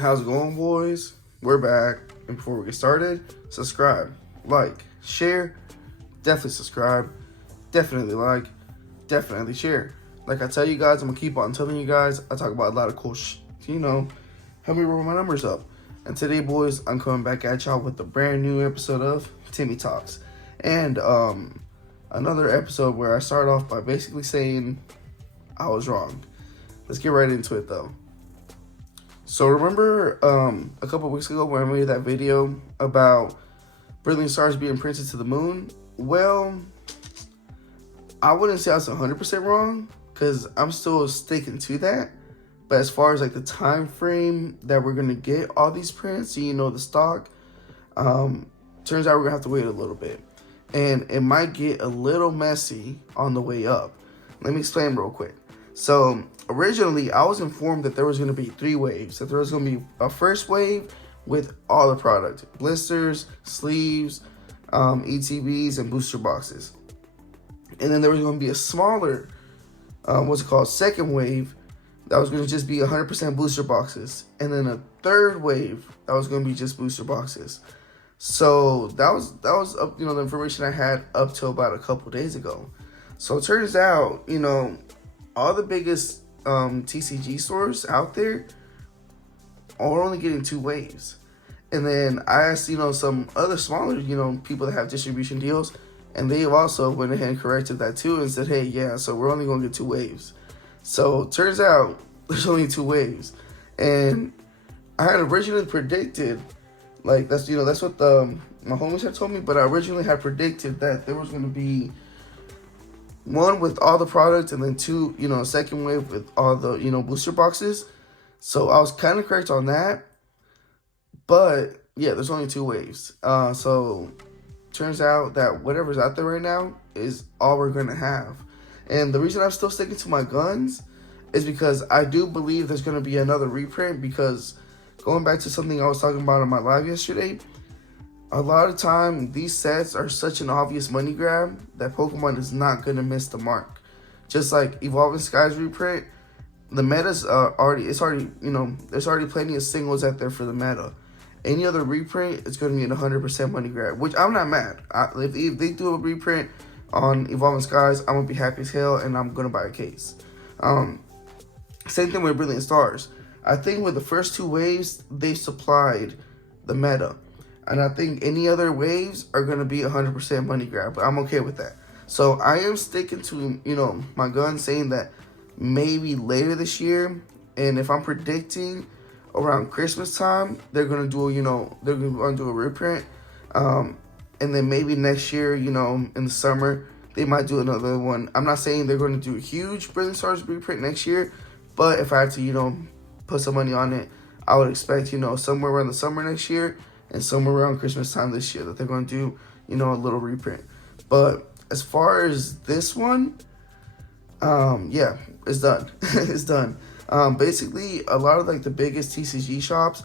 How's it going, boys? We're back. And before we get started, subscribe, like, share. Definitely subscribe. Definitely like. Definitely share. Like I tell you guys, I'm going to keep on telling you guys. I talk about a lot of cool help me roll my numbers up. And today, boys, I'm coming back at y'all with a brand new episode of Timmy Talks. And another episode where I start off by basically saying I was wrong. Let's get right into it, though. So remember a couple weeks ago when I made that video about Brilliant Stars being printed to the moon? Well, I wouldn't say I was 100% wrong because I'm still sticking to that. But as far as like the time frame that we're going to get all these prints, the stock, turns out we're going to have to wait a little bit. And it might get a little messy on the way up. Let me explain real quick. So originally, I was informed that there was going to be 3 waves. That there was going to be a first wave with all the product. Blisters, sleeves, ETBs, and booster boxes. And then there was going to be a smaller, second wave. That was going to just be 100% booster boxes. And then a third wave that was going to be just booster boxes. So that was the information I had up till about a couple days ago. So it turns out, all the biggest TCG stores out there are only getting 2 waves. And then I asked, some other smaller, people that have distribution deals, and they also went ahead and corrected that too and said, hey, yeah, so we're only going to get 2 waves. So it turns out there's only 2 waves. And I had originally predicted, that's what my homies had told me, but I originally had predicted that there was going to be 1 with all the product and then 2, second wave with all the, booster boxes. So I was kind of correct on that. But yeah, there's only 2 waves. So turns out that whatever's out there right now is all we're going to have. And the reason I'm still sticking to my guns is because I do believe there's going to be another reprint, because going back to something I was talking about on my live yesterday, a lot of time these sets are such an obvious money grab that Pokemon is not going to miss the mark. Just like Evolving Skies reprint, the meta's there's already plenty of singles out there for the meta. Any other reprint, it's going to be an 100% money grab, which I'm not mad. If they do a reprint on Evolving Skies, I'm going to be happy as hell, and I'm going to buy a case. Same thing with Brilliant Stars. I think with the first 2 waves, they supplied the meta. And I think any other waves are going to be 100% money grab, but I'm okay with that. So I am sticking to, my gun, saying that maybe later this year, and if I'm predicting around Christmas time, they're going to do, they're going to do a reprint. And then maybe next year, in the summer, they might do another one. I'm not saying they're going to do a huge Brilliant Stars reprint next year, but if I had to, put some money on it, I would expect, somewhere around the summer next year and somewhere around Christmas time this year that they're going to do, a little reprint. But as far as this one, yeah, it's done. It's done. Basically, a lot of the biggest TCG shops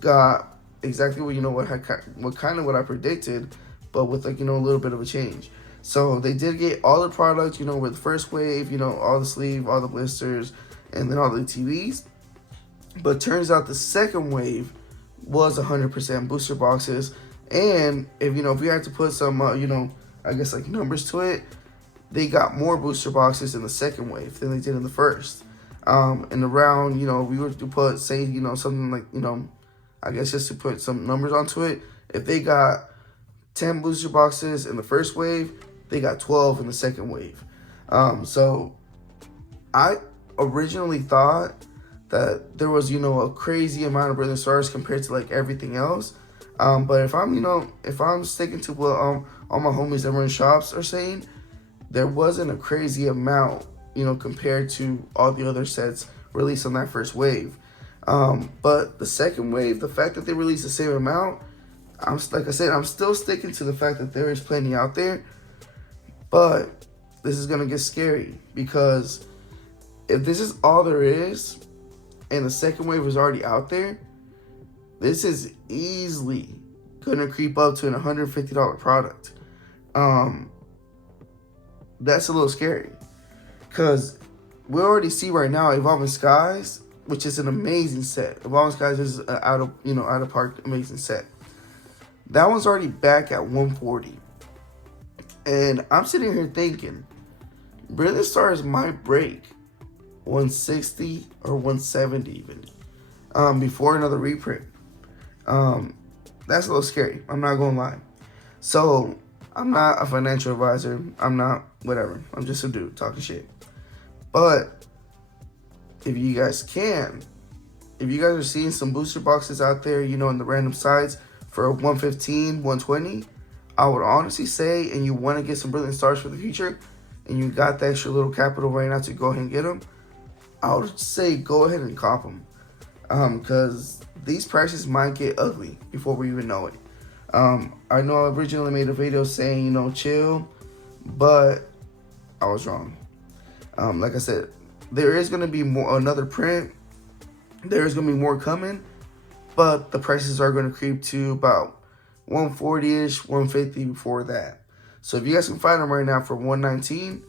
got exactly what I predicted, but with a little bit of a change. So they did get all the product, with the first wave, all the sleeve, all the blisters, and then all the TVs. But turns out the second wave was 100% booster boxes. And if we had to put some, numbers to it, they got more booster boxes in the second wave than they did in the first. And around, we were to put, say, something like, just to put some numbers onto it. If they got 10 booster boxes in the first wave, they got 12 in the second wave. So I originally thought that there was, a crazy amount of Brilliant Stars compared to everything else. But if I'm sticking to what all my homies that run shops are saying, there wasn't a crazy amount, compared to all the other sets released on that first wave. But the second wave, the fact that they released the same amount, I'm still sticking to the fact that there is plenty out there. But this is gonna get scary, because if this is all there is, and the second wave is already out there, this is easily gonna creep up to an $150 product. That's a little scary, because we already see right now Evolving Skies which is an amazing set. Evolving Skies is an out of park amazing set. That one's already back at 140. And I'm sitting here thinking, Brilliant Stars might break 160 or 170 even before another reprint. That's a little scary. I'm not gonna lie. So I'm not a financial advisor. I'm not whatever. I'm just a dude talking shit. But if you guys are seeing some booster boxes out there, in the random sites for 115, 120, I would honestly say, and you want to get some Brilliant Stars for the future, and you got the extra little capital right now to go ahead and get them, I would say go ahead and cop them. Because these prices might get ugly before we even know it. I know I originally made a video saying, chill, but I was wrong. Like I said, there is going to be another print. There is going to be more coming, but the prices are going to creep to about 140-ish, 150 before that. So if you guys can find them right now for 119,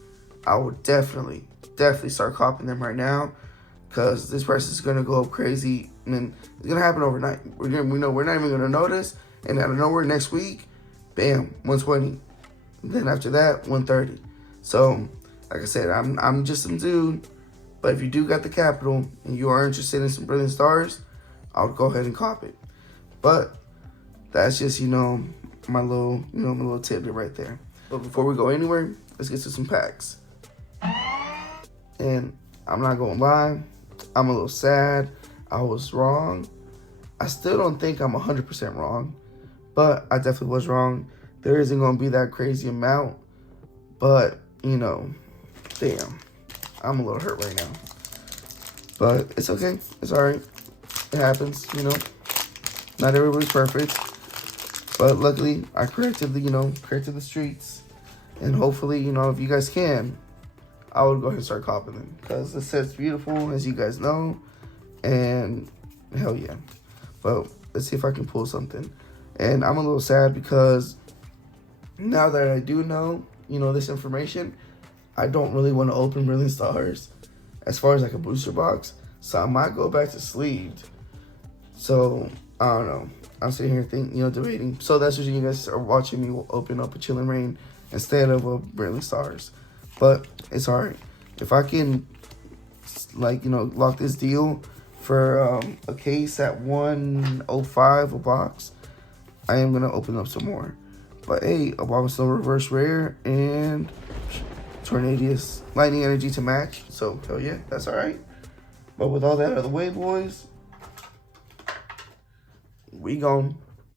I would definitely start copping them right now, because this price is going to go up crazy, and it's going to happen overnight. We're not even going to notice, and out of nowhere next week, bam, 120. Then after that, 130. So, like I said, I'm just some dude, but if you do got the capital and you are interested in some Brilliant Stars, I would go ahead and cop it. But that's just, my little tidbit right there. But before we go anywhere, let's get to some packs. And I'm not gonna lie, I'm a little sad. I was wrong. I still don't think I'm 100% wrong, but I definitely was wrong. There isn't gonna be that crazy amount, but damn, I'm a little hurt right now. But it's okay. It's all right. It happens. Not everybody's perfect, but luckily I corrected the streets, and hopefully, if you guys can, I would go ahead and start copping them, because the set's beautiful, as you guys know, and hell yeah. But let's see if I can pull something. And I'm a little sad because now that I do know, this information, I don't really want to open Brilliant Stars as far as like a booster box. So I might go back to sleeved. So I don't know. I'm sitting here thinking, debating. So that's what you guys are watching me open up a Chilling Reign instead of a Brilliant Stars. But it's alright. If I can, lock this deal for a case at 105 a box, I am gonna open up some more. But hey, a Bombastone reverse rare and Tornadius lightning energy to match. So hell yeah, that's alright. But with all that out of the way, boys, we gone.